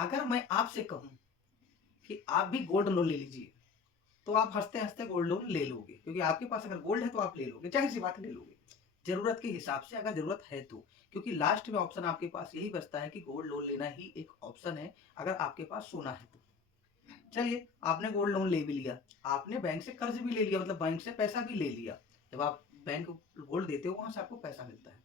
अगर मैं आपसे कहूँ कि आप भी गोल्ड लोन ले लीजिए, तो आप हँसते-हँसते गोल्ड लोन ले लोगे, क्योंकि आपके पास अगर गोल्ड है तो आप ले लोगे, ज़ाहिर-सी बात है ले लोगे। ज़रूरत के हिसाब से अगर ज़रूरत है तो, क्योंकि लास्ट में ऑप्शन आपके पास यही बचता है कि गोल्ड लोन लेना ही एक ऑप्शन है, अगर आपके पास सोना है तो। चलिए, आपने गोल्ड लोन ले भी लिया, आपने बैंक से कर्ज भी ले लिया, मतलब बैंक से पैसा भी ले लिया। जब आप बैंक गोल्ड देते हो वहाँ से आपको पैसा मिलता है।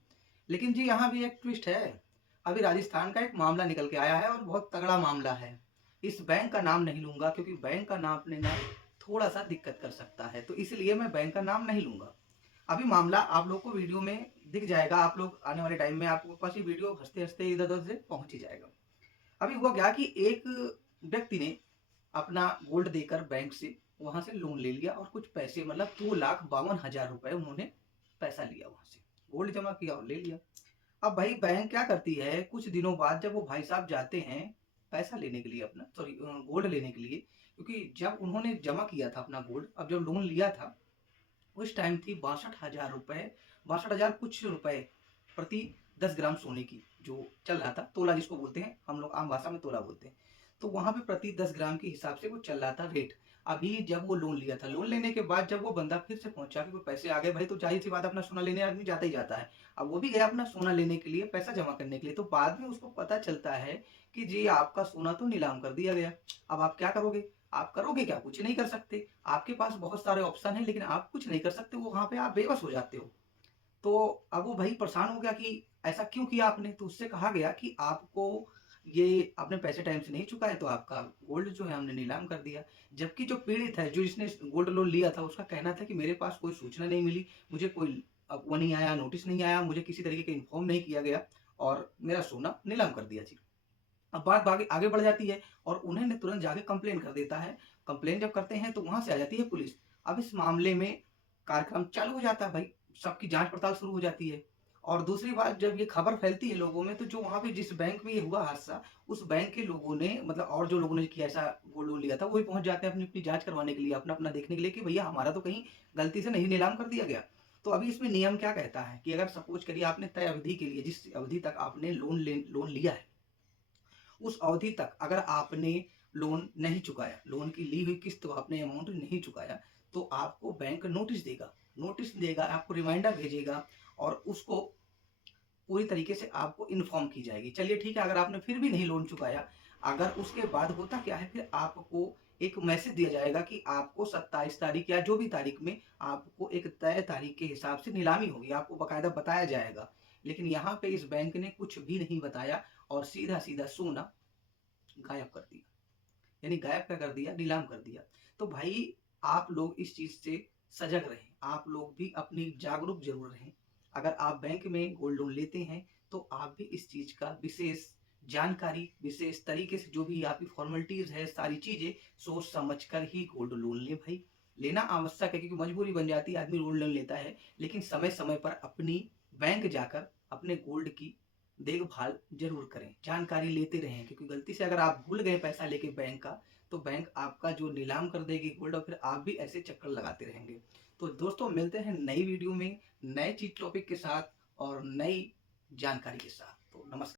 लेकिन जी यहाँ भी एक ट्विस्ट है। अभी राजस्थान का एक मामला निकल के आया है और बहुत तगड़ा मामला है। इस बैंक का नाम नहीं लूँगा क्योंकि बैंक का नाम लेना थोड़ा-सा दिक्कत कर सकता है, तो इसलिए मैं बैंक का नाम नहीं लूँगा। अभी मामला आप लोग को वीडियो में दिख जाएगा, आप लोग आने वाले टाइम में आपके पास ये वीडियो हँसते-हँसते इधर-उधर से पहुँच ही जाएगा। अभी हुआ क्या कि एक व्यक्ति ने अपना गोल्ड देकर बैंक से वहां से लोन ले लिया और कुछ पैसे मतलब 2,52,000 रुपए उन्होंने पैसा लिया वहां से, गोल्ड जमा किया और ले लिया। अब भाई बैंक क्या करती है, कुछ दिनों बाद जब वो भाई साहब जाते हैं पैसा लेने के लिए, अपना सॉरी गोल्ड लेने के लिए, क्योंकि जब उन्होंने जमा किया था अपना गोल्ड, अब जब लोन लिया था उस टाइम थी 62,000 रुपए, 62,000 कुछ रुपए प्रति 10 ग्राम सोने की जो चल रहा था, तोला जिसको बोलते हैं, हम लोग आम भाषा में तोला बोलते हैं। तो वहां पे प्रति 10 ग्राम के हिसाब से वो चल रहा था रेट। अभी जब वो लोन लिया था, लोन लेने के बाद जब वो बंदा फिर से पहुंचा कि कोई पैसे आ गए भाई, तो जाहिर सी बात है, अपना सोना लेने आदमी जाता ही जाता है। अब वो भी गया अपना सोना लेने के लिए, पैसा जमा करने के लिए, तो बाद में उसको पता चलता है कि जी आपका सोना तो नीलाम कर दिया गया। अब आप क्या करोगे? आप करोगे क्या? कुछ नहीं कर सकते। आपके पास बहुत सारे ऑप्शन हैं लेकिन आप कुछ नहीं कर सकते, वो वहाँ पे आप बेबस हो जाते हो। तो अब वो भाई परेशान हो गया कि ऐसा क्यों किया आपने? तो उससे कहा गया कि आपको ये आपने पैसे टाइम से नहीं चुकाए तो आपका गोल्ड जो है हमने नीलाम कर दिया। जबकि जो पीड़ित है, जो जिसने गोल्ड लोन लिया था, उसका कहना था कि मेरे पास कोई सूचना नहीं मिली, मुझे कोई वो नहीं आया, नोटिस नहीं आया, मुझे किसी तरीके का इन्फॉर्म नहीं किया गया और मेरा सोना नीलाम कर दिया जी। अब बात आगे आगे बढ़ जाती है और उन्हें तुरंत जाके कंप्लेन कर देता है। कंप्लेन जब करते हैं तो वहां से आ जाती है पुलिस। अब इस मामले में कार्यक्रम चालू हो जाता है भाई, सबकी जांच पड़ताल शुरू हो जाती है। और दूसरी बात, जब ये खबर फैलती है लोगों में, तो जो वहां पे जिस बैंक में ये हुआ हादसा, उस बैंक के लोगों ने मतलब और जो लोगों ने किया ऐसा गोल्ड लोन लिया था, वो भी पहुंच जाते हैं अपनी अपनी जांच करवाने के लिए, अपना अपना देखने के लिए कि भैया हमारा तो कहीं गलती से नहीं नीलाम कर दिया गया। तो अभी इसमें नियम क्या कहता है कि अगर सपोज करिए आपने तय अवधि के लिए, जिस अवधि तक आपने लोन लिया है, उस अवधि तक अगर आपने लोन नहीं चुकाया, लोन की ली हुई किस्त आपने अमाउंट नहीं चुकाया, तो आपको बैंक नोटिस देगा, आपको रिमाइंडर भेजेगा और उसको पूरी तरीके से आपको इन्फॉर्म की जाएगी। चलिए ठीक है, अगर आपने फिर भी नहीं लोन चुकाया, अगर उसके बाद होता क्या है, फिर आपको एक मैसेज दिया जाएगा कि आपको 27 तारीख या जो भी तारीख में आपको एक तय तारीख के हिसाब से नीलामी होगी, आपको बकायदा बताया जाएगा। लेकिन यहाँ पे इस बैंक ने कुछ भी नहीं बताया और सीधा-सीधा सोना गायब कर दिया। यानी गायब क्या कर दिया? नीलाम कर दिया। तो भाई आप लोग इस चीज़ से सजग रहें, आप लोग भी अपनी जागरूक ज़रूर रहें। अगर आप बैंक में गोल्ड लोन लेते हैं, तो आप भी इस चीज़ का विशेष जानकारी, विशेष तरीके से जो भी आपकी फ़ॉर्मेलिटीज़ है, सारी चीज़ें सोच समझ कर ही गोल्ड लोन लें भाई। लेना आवश्यक है क्योंकि मजबूरी बन जाती है, आदमी गोल्ड लोन लेता है, लेकिन समय-समय पर अपनी बैंक जाकर अपने गोल्ड की देखभाल ज़रूर करें, जानकारी लेते रहें, क्योंकि गलती से अगर आप भूल गए पैसा लेके बैंक का, तो बैंक आपका जो नीलाम कर देगी गोल्ड और फिर आप भी ऐसे चक्कर लगाते रहेंगे। तो दोस्तों मिलते हैं नई वीडियो में, नए चीज़ टॉपिक के साथ और नई जानकारी के साथ। तो नमस्कार।